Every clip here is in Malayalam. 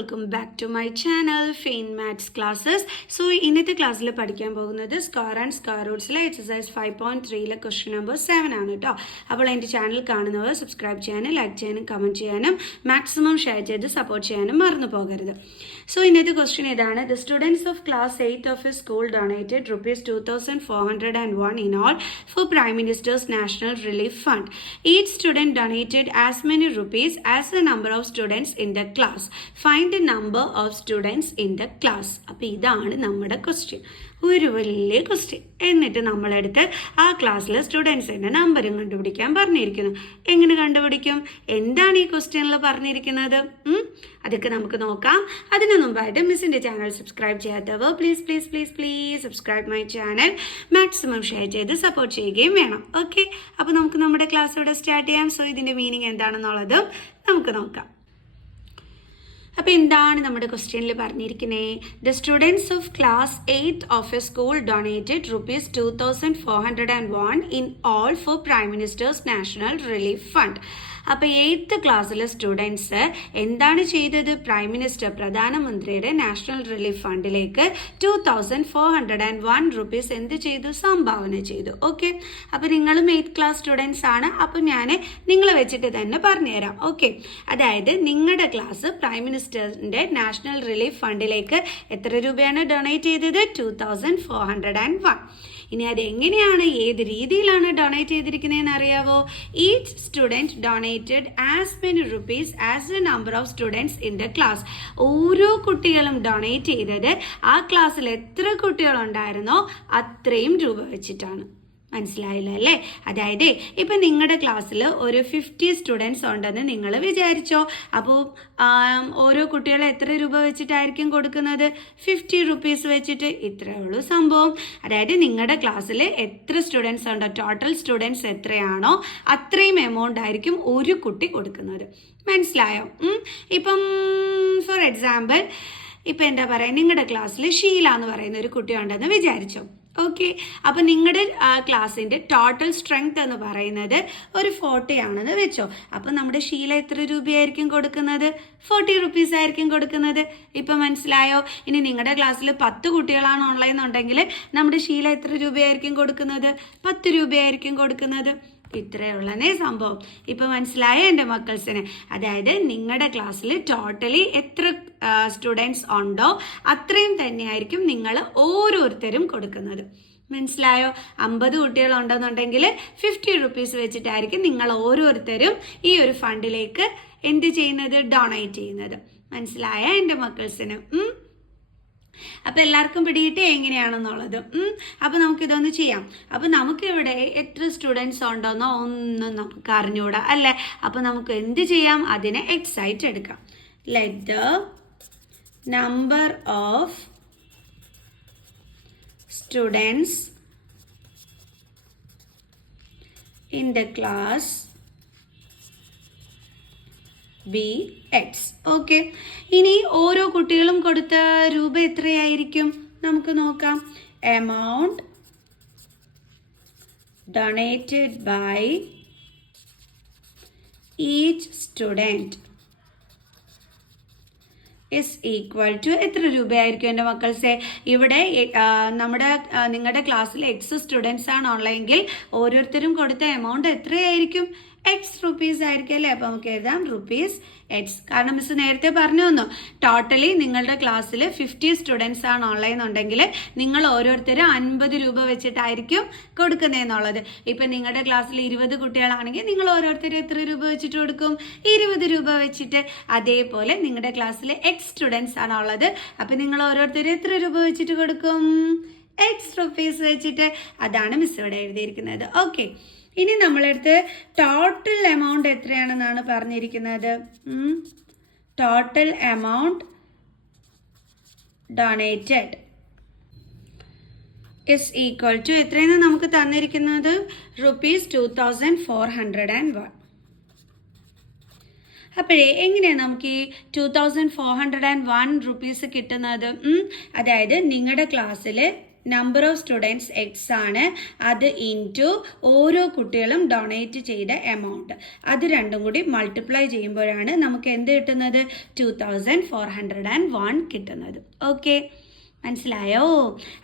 Welcome back to my channel fine maths classes. So ഇന്നത്തെ ക്ലാസ്സിൽ പഠിക്കാൻ പോകുന്നത് സ്ക്വയർ ആൻഡ് സ്ക്വയർ റൂട്ട്സിലെ എക്സസൈസ് 5.3 ക്വസ്റ്റ്യൻ നമ്പർ 7 ആണ് കേട്ടോ. അപ്പോൾ എൻ്റെ ചാനൽ കാണുന്നവർ സബ്സ്ക്രൈബ് ചെയ്യാനും ലൈക്ക് ചെയ്യാനും കമൻറ്റ് ചെയ്യാനും മാക്സിമം ഷെയർ ചെയ്ത് സപ്പോർട്ട് ചെയ്യാനും മറന്നു പോകരുത്. സോ ഇന്നത്തെ ക്വസ്റ്റ്യൻ ഇതാണ്: the students of class 8 of A school donated ₹2,401 in all for Prime Minister's National Relief Fund. Each student donated as many rupees as the number of students in the class. Find the number of students in the class. അപ്പോൾ ഇതാണ് നമ്മുടെ ക്വസ്റ്റ്യൻ, ഒരു വലിയ ക്വസ്റ്റ്യൻ. എന്നിട്ട് നമ്മളെടുത്ത് ആ ക്ലാസ്സിലെ സ്റ്റുഡൻസിൻ്റെ നമ്പറും കണ്ടുപിടിക്കാൻ പറഞ്ഞിരിക്കുന്നു. എങ്ങനെ കണ്ടുപിടിക്കും? എന്താണ് ഈ ക്വസ്റ്റ്യനിൽ പറഞ്ഞിരിക്കുന്നത്? അതൊക്കെ നമുക്ക് നോക്കാം. അതിനു മുമ്പായിട്ട് മിസ്സിൻ്റെ ചാനൽ സബ്സ്ക്രൈബ് ചെയ്യാത്തവർ please please please please subscribe my channel. Maximum share ചെയ്ത് സപ്പോർട്ട് ചെയ്യുകയും വേണം. ഓക്കെ, അപ്പോൾ നമുക്ക് നമ്മുടെ ക്ലാസ് ഇവിടെ സ്റ്റാർട്ട് ചെയ്യാം. സോ ഇതിൻ്റെ മീനിങ് എന്താണെന്നുള്ളതും നമുക്ക് നോക്കാം. അപ്പോൾ എന്താണ് നമ്മുടെ ക്വസ്റ്റ്യനിൽ പറഞ്ഞിരിക്കുന്നത്? The students of class 8 of A school donated ₹2,401 in all for Prime Minister's National Relief Fund. അപ്പോൾ 8th ക്ലാസ്സിലെ സ്റ്റുഡൻസ് എന്താണ് ചെയ്തത്? പ്രൈം മിനിസ്റ്റർ, പ്രധാനമന്ത്രിയുടെ നാഷണൽ റിലീഫ് ഫണ്ടിലേക്ക് ₹2,401 എന്ത് ചെയ്തു? സംഭാവന ചെയ്തു. ഓക്കെ, അപ്പോൾ നിങ്ങളും 8th ക്ലാസ് സ്റ്റുഡൻസ് ആണ്. അപ്പോൾ ഞാൻ നിങ്ങളെ വെച്ചിട്ട് തന്നെ പറഞ്ഞുതരാം. ഓക്കെ, അതായത് നിങ്ങളുടെ ക്ലാസ് പ്രൈം മിനിസ്റ്ററിൻ്റെ നാഷണൽ റിലീഫ് ഫണ്ടിലേക്ക് എത്ര രൂപയാണ് ഡൊണേറ്റ് ചെയ്തത്? 2,401. ഇനി അതെങ്ങനെയാണ്, ഏത് രീതിയിലാണ് ഡൊണേറ്റ് ചെയ്തിരിക്കുന്നതെന്ന് അറിയാവോ? Each student donated as many rupees as the number of students in the class. ഓരോ കുട്ടികളും ഡൊണേറ്റ് ചെയ്തത് ആ ക്ലാസ്സിൽ എത്ര കുട്ടികളുണ്ടായിരുന്നോ അത്രയും രൂപ വെച്ചിട്ടാണ്. മനസ്സിലായില്ല അല്ലേ? അതായത് ഇപ്പം നിങ്ങളുടെ ക്ലാസ്സിൽ ഒരു 50 സ്റ്റുഡൻസ് ഉണ്ടെന്ന് നിങ്ങൾ വിചാരിച്ചോ. അപ്പോൾ ഓരോ കുട്ടികളും എത്ര രൂപ വെച്ചിട്ടായിരിക്കും കൊടുക്കുന്നത്? 50 റുപ്പീസ് വെച്ചിട്ട്. ഇത്രയേ ഉള്ളൂ സംഭവം. അതായത് നിങ്ങളുടെ ക്ലാസ്സിൽ എത്ര സ്റ്റുഡൻസ് ഉണ്ടോ, ടോട്ടൽ സ്റ്റുഡൻസ് എത്രയാണോ അത്രയും എമൗണ്ട് ആയിരിക്കും ഒരു കുട്ടി കൊടുക്കുന്നത്. മനസ്സിലായോ? ഇപ്പം ഫോർ എക്സാമ്പിൾ, ഇപ്പം എന്താ പറയുക, നിങ്ങളുടെ ക്ലാസ്സിൽ ഷീല എന്ന് പറയുന്ന ഒരു കുട്ടി ഉണ്ടെന്ന് വിചാരിച്ചോ. ഓക്കെ, അപ്പോൾ നിങ്ങളുടെ ക്ലാസ്സിൻ്റെ ടോട്ടൽ സ്ട്രെങ്ത് എന്ന് പറയുന്നത് ഒരു 40 ആണെന്ന് വെച്ചോ. അപ്പോൾ നമ്മുടെ ഷീല എത്ര രൂപയായിരിക്കും കൊടുക്കുന്നത്? 40 റുപ്പീസ് ആയിരിക്കും കൊടുക്കുന്നത്. ഇപ്പം മനസ്സിലായോ? ഇനി നിങ്ങളുടെ ക്ലാസ്സിൽ 10 കുട്ടികളാണ് ഓൺലൈൻ എന്നുണ്ടെങ്കിൽ നമ്മുടെ ഷീല എത്ര രൂപയായിരിക്കും കൊടുക്കുന്നത്? 10 രൂപയായിരിക്കും കൊടുക്കുന്നത്. ഇത്രയുള്ളതേ സംഭവം. ഇപ്പം മനസ്സിലായോ എൻ്റെ മക്കൾസിന്? അതായത് നിങ്ങളുടെ ക്ലാസ്സിൽ ടോട്ടലി എത്ര സ്റ്റുഡൻസ് ഉണ്ടോ അത്രയും തന്നെയായിരിക്കും നിങ്ങൾ ഓരോരുത്തരും കൊടുക്കുന്നത്. മനസ്സിലായോ? 50 കുട്ടികളുണ്ടെന്നുണ്ടെങ്കിൽ 50 റുപ്പീസ് വെച്ചിട്ടായിരിക്കും നിങ്ങൾ ഓരോരുത്തരും ഈ ഒരു ഫണ്ടിലേക്ക് എന്ത് ചെയ്യുന്നത്? ഡൊണേറ്റ് ചെയ്യുന്നത്. മനസ്സിലായോ എൻ്റെ മക്കൾസിന്? അപ്പോൾ എല്ലാവർക്കും പിടിയിട്ട് എങ്ങനെയാണെന്നുള്ളത്. അപ്പോൾ നമുക്കിതൊന്ന് ചെയ്യാം. അപ്പോൾ നമുക്കിവിടെ എത്ര സ്റ്റുഡൻസ് ഉണ്ടോന്നോ ഒന്നും നമുക്ക് അറിഞ്ഞുകൂടാ അല്ലേ? അപ്പോൾ നമുക്ക് എന്ത് ചെയ്യാം? അതിനെ എക്സൈറ്റ് എടുക്കാം. Let the number of students in the class be x. Okay, ഇനി ഓരോ കുട്ടികളും കൊടുത്ത രൂപ എത്രയായിരിക്കും നമുക്ക് നോക്കാം. Amount donated by each student is equal to എത്ര രൂപയായിരിക്കും എൻ്റെ മക്കൾസെ? ഇവിടെ നിങ്ങളുടെ ക്ലാസ്സിൽ എക്സ് സ്റ്റുഡൻസ് ആണ് ഉള്ളതെങ്കിൽ ഓരോരുത്തരും കൊടുത്ത എമൗണ്ട് എത്രയായിരിക്കും? എക്സ് റുപ്പീസ് ആയിരിക്കും അല്ലേ? അപ്പോൾ നമുക്ക് എഴുതാം റുപ്പീസ് എക്സ്. കാരണം മിസ് നേരത്തെ പറഞ്ഞു തന്നു, ടോട്ടലി നിങ്ങളുടെ ക്ലാസ്സിൽ 50 സ്റ്റുഡൻസ് ആണ് ഓൺലൈൻ എന്നുണ്ടെങ്കിൽ നിങ്ങൾ ഓരോരുത്തരും 50 രൂപ വെച്ചിട്ടായിരിക്കും കൊടുക്കുന്നതെന്നുള്ളത്. ഇപ്പം നിങ്ങളുടെ ക്ലാസ്സിൽ 20 കുട്ടികളാണെങ്കിൽ നിങ്ങൾ ഓരോരുത്തരും എത്ര രൂപ വെച്ചിട്ട് കൊടുക്കും? 20 രൂപ വെച്ചിട്ട്. അതേപോലെ നിങ്ങളുടെ ക്ലാസ്സിൽ എക്സ് സ്റ്റുഡൻസ് ആണ് ഉള്ളത്, അപ്പം നിങ്ങൾ ഓരോരുത്തരും എത്ര രൂപ വെച്ചിട്ട് കൊടുക്കും? എക്സ് റുപ്പീസ് വെച്ചിട്ട്. അതാണ് മിസ് ഇവിടെ എഴുതിയിരിക്കുന്നത്. ഓക്കെ, ഇനി നമ്മളെടുത്ത് ടോട്ടൽ എമൗണ്ട് എത്രയാണെന്നാണ് പറഞ്ഞിരിക്കുന്നത്. Total amount donated is equal to എത്രയെന്ന് നമുക്ക് തന്നിരിക്കുന്നത്? ₹2,401. അപ്പോഴേ എങ്ങനെയാണ് നമുക്ക് ഈ 2,401 റുപ്പീസ് കിട്ടുന്നത്? അതായത് നിങ്ങളുടെ ക്ലാസ്സിൽ നമ്പർ ഓഫ് സ്റ്റുഡൻസ് എക്സ് ആണ്, അത് ഇൻറ്റു ഓരോ കുട്ടികളും ഡൊണേറ്റ് ചെയ്ത എമൗണ്ട്, അത് രണ്ടും കൂടി മൾട്ടിപ്ലൈ ചെയ്യുമ്പോഴാണ് നമുക്ക് എന്ത് കിട്ടുന്നത്? 2401 കിട്ടുന്നത്. ഓക്കെ, മനസ്സിലായോ?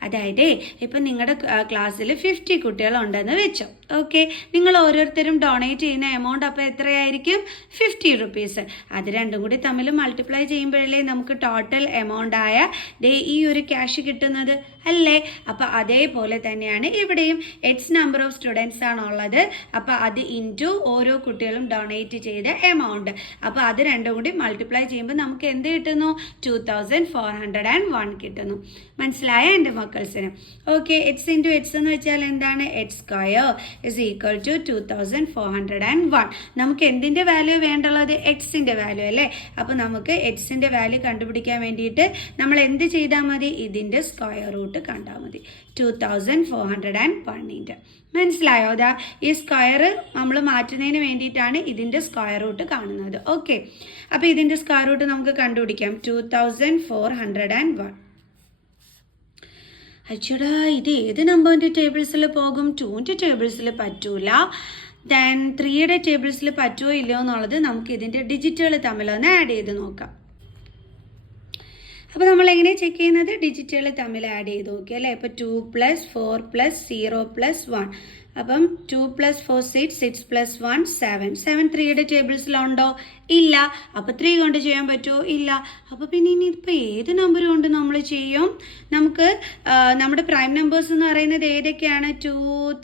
അതായത് ഇപ്പം നിങ്ങളുടെ ക്ലാസ്സിൽ 50 കുട്ടികളുണ്ടെന്ന് വെച്ചോ. ഓക്കെ, നിങ്ങൾ ഓരോരുത്തരും ഡൊണേറ്റ് ചെയ്യുന്ന എമൗണ്ട് അപ്പോൾ എത്രയായിരിക്കും? 50 റുപ്പീസ്. അത് രണ്ടും കൂടി തമ്മിൽ മൾട്ടിപ്ലൈ ചെയ്യുമ്പോഴല്ലേ നമുക്ക് ടോട്ടൽ എമൗണ്ട് ആയ ഈ ഒരു ക്യാഷ് കിട്ടുന്നത് അല്ലേ? അപ്പോൾ അതേപോലെ തന്നെയാണ് ഇവിടെയും എക്സ് നമ്പർ ഓഫ് സ്റ്റുഡൻസ് ആണുള്ളത്, അപ്പോൾ അത് ഇൻറ്റു ഓരോ കുട്ടികളും ഡൊണേറ്റ് ചെയ്ത എമൗണ്ട്, അപ്പോൾ അത് രണ്ടും കൂടി മൾട്ടിപ്ലൈ ചെയ്യുമ്പോൾ നമുക്ക് എന്ത് കിട്ടുന്നു? 2401 കിട്ടുന്നു. മനസ്സിലായ എൻ്റെ മക്കൾസിന്? ഓക്കെ, എക്സ് ഇൻറ്റു എക്സ് എന്ന് വെച്ചാൽ എന്താണ്? X square is equal to 2401. നമുക്ക് എന്തിൻ്റെ വാല്യൂ വേണ്ടുള്ളത്? എക്സിൻ്റെ വാല്യൂ അല്ലേ? അപ്പോൾ നമുക്ക് എക്സിൻ്റെ വാല്യൂ കണ്ടുപിടിക്കാൻ വേണ്ടിയിട്ട് നമ്മൾ എന്ത് ചെയ്താൽ മതി? ഇതിൻ്റെ സ്ക്വയർ റൂട്ട് കണ്ടാൽ മതി. 2401. മനസ്സിലായോ? അതാ ഈ സ്ക്വയർ നമ്മൾ മാറ്റുന്നതിന് വേണ്ടിയിട്ടാണ് ഇതിൻ്റെ സ്ക്വയർ റൂട്ട് കാണുന്നത്. ഓക്കെ, അപ്പോൾ ഇതിൻ്റെ സ്ക്വയർ റൂട്ട് നമുക്ക് കണ്ടുപിടിക്കാം. 2401. അച്ചടാ, ഇത് ഏത് നമ്പറിൻ്റെ ടേബിൾസിൽ പോകും? 2ൻ്റെ ടേബിൾസിൽ പറ്റൂല. ദെൻ 3യുടെ ടേബിൾസിൽ പറ്റുമോ ഇല്ലയോ എന്നുള്ളത് നമുക്ക് ഇതിൻ്റെ ഡിജിറ്റുകൾ തമ്മിലൊന്ന് ആഡ് ചെയ്ത് നോക്കാം. അപ്പോൾ നമ്മൾ എങ്ങനെ ചെക്ക് ചെയ്യുന്നത്? ഡിജിറ്റുകൾ തമ്മിൽ ആഡ് ചെയ്ത് നോക്കി അല്ലേ? ഇപ്പോൾ 2 + 4 + 0 + 1. അപ്പം 2 + 4 6, 6 + 1 7. 7 3യുടെ ടേബിൾസിലുണ്ടോ? ഇല്ല. അപ്പോൾ 3 കൊണ്ട് ചെയ്യാൻ പറ്റുമോ? ഇല്ല. അപ്പോൾ പിന്നെ ഇനി ഇപ്പോൾ ഏത് നമ്പർ കൊണ്ട് നമ്മൾ ചെയ്യും? നമുക്ക് നമ്മുടെ പ്രൈം നമ്പേഴ്സ് എന്ന് പറയുന്നത് ഏതൊക്കെയാണ്? 2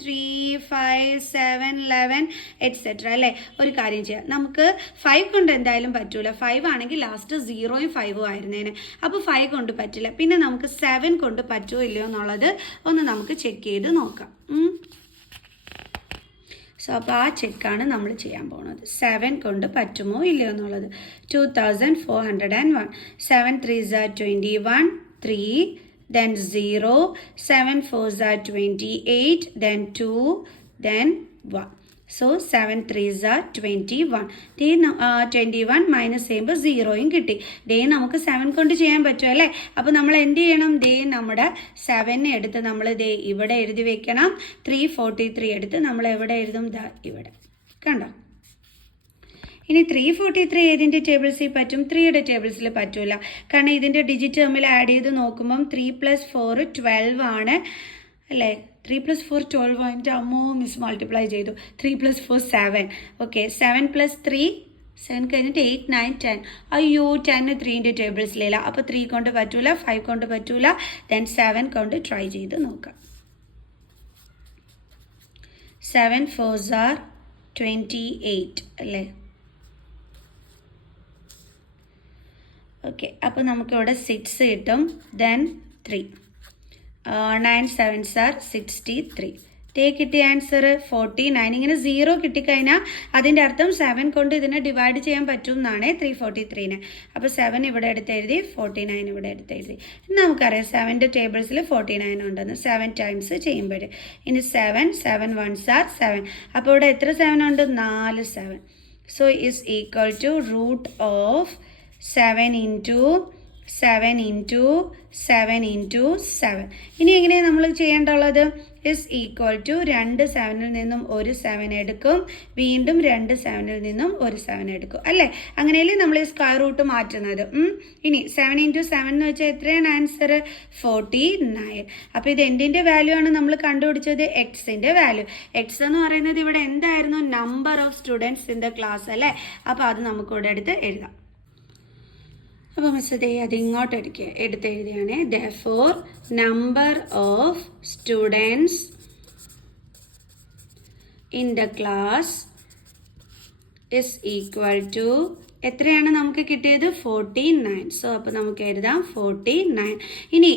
3 5 7 11 എക്സെട്ര അല്ലേ? ഒരു കാര്യം ചെയ്യാം, നമുക്ക് 5 കൊണ്ട് എന്തായാലും പറ്റൂല. 5 ആണെങ്കിൽ ലാസ്റ്റ് 0യും 5ഉം ആയിരുന്നേനെ. അപ്പോൾ 5 കൊണ്ട് പറ്റില്ല. പിന്നെ നമുക്ക് 7 കൊണ്ട് പറ്റുമോ ഇല്ലയോ എന്നുള്ളത് ഒന്ന് നമുക്ക് ചെക്ക് ചെയ്ത് നോക്കാം. സോ അപ്പോൾ ആ ചെക്കാണ് നമ്മൾ ചെയ്യാൻ പോകുന്നത്. 7 കൊണ്ട് പറ്റുമോ ഇല്ലയോ എന്നുള്ളത്. 2401. 7 3s are 21, 3, then 0, 7 4s are 28, then 2, then 1. So 7 3s are 21. 21 minus ചെയ്യുമ്പോൾ 0യും കിട്ടി. നമുക്ക് 7 കൊണ്ട് ചെയ്യാൻ പറ്റും അല്ലേ? അപ്പോൾ നമ്മൾ എന്ത് ചെയ്യണം? നമ്മുടെ 7 എടുത്ത് നമ്മൾ ഇവിടെ എഴുതി വെക്കണം. 343 എടുത്ത് നമ്മൾ എവിടെ എഴുതും? ഇവിടെ കണ്ടോ? ഇനി 343 ഏതിൻ്റെ ടേബിൾസിൽ പറ്റും? 3യുടെ ടേബിൾസിൽ പറ്റൂല. കാരണം ഇതിൻ്റെ ഡിജിറ്റ് തമ്മിൽ ആഡ് ചെയ്ത് നോക്കുമ്പം 3 + 4 12 ആണ് അല്ലേ? 3 + 4 12 ആയിട്ട് അമ്മോ മിസ് മൾട്ടിപ്ലൈ ചെയ്തു. 3 + 4 7. ഓക്കെ, 7 + 3 7 കഴിഞ്ഞിട്ട് 8 9 10. അയ്യോ, 10 3ൻ്റെ ടേബിൾസിലില്ല. അപ്പോൾ 3 കൊണ്ട് പറ്റൂല, 5 കൊണ്ട് പറ്റൂല. ദെൻ 7 കൊണ്ട് ട്രൈ ചെയ്ത് നോക്കാം. 7 4s are 28 അല്ലേ? ഓക്കെ, അപ്പോൾ നമുക്കിവിടെ 6 കിട്ടും. ദെൻ 3. 9 7s are 63. കിട്ടിയ ആൻസർ 49. ഇങ്ങനെ 0 കിട്ടിക്കഴിഞ്ഞാൽ അതിൻ്റെ അർത്ഥം 7 കൊണ്ട് ഇതിനെ ഡിവൈഡ് ചെയ്യാൻ പറ്റും എന്നാണ് 343നെ. അപ്പോൾ 7 ഇവിടെ എടുത്തെഴുതി, 49 ഇവിടെ എടുത്തെഴുതി. നമുക്കറിയാം 7ൻ്റെ ടേബിൾസിൽ 49 ഉണ്ടെന്ന്. 7 ടൈംസ് ചെയ്യുമ്പോൾ ഇനി 7 7 1s are 7. അപ്പോൾ ഇവിടെ എത്ര 7 ഉണ്ട്? 4 7. So is equal to root of 7 into 7 into 7 into 7. ഇനി എങ്ങനെയാണ് നമ്മൾ ചെയ്യേണ്ടുള്ളത്? ഇസ് ഈക്വൽ ടു 2 7ൽ നിന്നും ഒരു 7 എടുക്കും, വീണ്ടും 2 7ൽ നിന്നും ഒരു 7 എടുക്കും അല്ലേ? അങ്ങനെയല്ലേ നമ്മൾ ഈ സ്ക്വയർ റൂട്ട് മാറ്റുന്നത്. ഇനി 7 into 7 എന്ന് വെച്ചാൽ എത്രയാണ് ആൻസർ? 49. അപ്പോൾ ഇത് എന്തിൻ്റെ വാല്യൂ ആണ് നമ്മൾ കണ്ടുപിടിച്ചത്? എക്സിൻ്റെ വാല്യൂ. എക്സ് എന്ന് പറയുന്നത് ഇവിടെ എന്തായിരുന്നു? Number of students in the class അല്ലേ? അപ്പോൾ അത് നമുക്കിവിടെ എടുത്ത് എഴുതാം. അപ്പോൾ മിസ് അത് ഇങ്ങോട്ട് എടുത്ത് എഴുതിയാണ്. therefore number of students in the class is equal to എത്രയാണ് നമുക്ക് കിട്ടിയത്? 49. സോ അപ്പോൾ നമുക്ക് എഴുതാം 49. ഇനി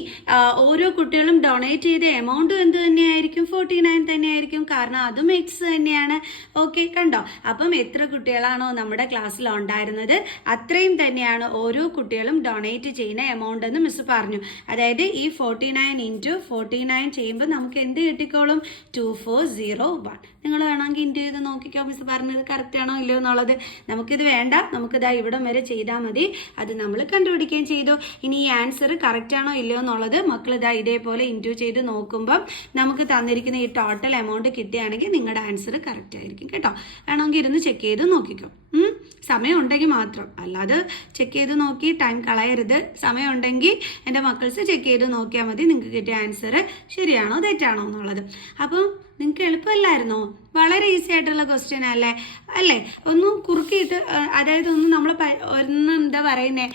ഓരോ കുട്ടികളും ഡൊണേറ്റ് ചെയ്ത എമൗണ്ടും എന്ത് തന്നെയായിരിക്കും? 49 തന്നെയായിരിക്കും. കാരണം അതും എക്സ് തന്നെയാണ്. ഓക്കെ, കണ്ടോ? അപ്പം എത്ര കുട്ടികളാണോ നമ്മുടെ ക്ലാസ്സിൽ ഉണ്ടായിരുന്നത് അത്രയും തന്നെയാണ് ഓരോ കുട്ടികളും ഡൊണേറ്റ് ചെയ്യുന്ന എമൗണ്ട് എന്ന് മിസ് പറഞ്ഞു. അതായത് ഈ 49 into 49 ചെയ്യുമ്പോൾ നമുക്ക് എന്ത് കിട്ടിക്കോളും? 2401. നിങ്ങൾ വേണമെങ്കിൽ ഇൻറ്റു ചെയ്ത് നോക്കിക്കോ മിസ് പറഞ്ഞത് കറക്റ്റ് ആണോ ഇല്ലയോ എന്നുള്ളത്. നമുക്കിത് വേണ്ട, നമുക്ക് നമുക്കിതാ ഇവിടം വരെ ചെയ്താൽ മതി. അത് നമ്മൾ കണ്ടുപിടിക്കുകയും ചെയ്തു. ഇനി ഈ ആൻസർ കറക്റ്റ് ആണോ ഇല്ലയോ എന്നുള്ളത് മക്കൾ ഇതാ ഇതേപോലെ ഇൻറ്റു ചെയ്ത് നോക്കുമ്പം നമുക്ക് തന്നിരിക്കുന്ന ഈ ടോട്ടൽ എമൗണ്ട് കിട്ടുകയാണെങ്കിൽ നിങ്ങളുടെ ആൻസർ കറക്റ്റ് ആയിരിക്കും കേട്ടോ. വേണമെങ്കിൽ ഇരുന്ന് ചെക്ക് ചെയ്ത് നോക്കിക്കോ. സമയം ഉണ്ടെങ്കിൽ മാത്രം, അല്ലാതെ ചെക്ക് ചെയ്ത് നോക്കി ടൈം കളയരുത്. സമയം ഉണ്ടെങ്കിൽ എൻ്റെ മക്കൾസ് ചെക്ക് ചെയ്ത് നോക്കിയാൽ മതി നിങ്ങൾക്ക് കിട്ടിയ ആൻസർ ശരിയാണോ തെറ്റാണോ എന്നുള്ളത്. അപ്പം നിങ്ങൾക്ക് എളുപ്പമല്ലായിരുന്നോ? വളരെ ഈസി ആയിട്ടുള്ള ക്വസ്റ്റ്യൻ അല്ലേ? ഒന്നും കുറുക്കിയിട്ട്, അതായത് ഒന്ന് എന്താ പറയുന്നേ,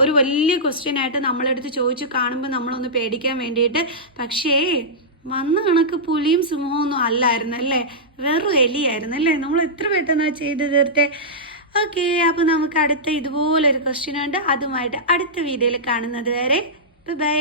ഒരു വലിയ ക്വസ്റ്റ്യൻ ആയിട്ട് നമ്മളെടുത്ത് ചോദിച്ച് കാണുമ്പോൾ നമ്മളൊന്ന് പേടിക്കാൻ വേണ്ടിയിട്ട്. പക്ഷേ വന്ന കണക്ക് പുലിയും സിംഹവും ഒന്നും അല്ലായിരുന്നു അല്ലേ, വെറും എലിയായിരുന്നു അല്ലേ. നമ്മൾ എത്ര പെട്ടെന്ന് ചെയ്ത് തീർത്തേ. ഓക്കെ, അപ്പോൾ നമുക്ക് അടുത്ത ഇതുപോലൊരു ക്വസ്റ്റ്യൻ ഉണ്ട്. അതുമായിട്ട് അടുത്ത വീഡിയോയിൽ കാണുന്നത് വരെ ബൈ.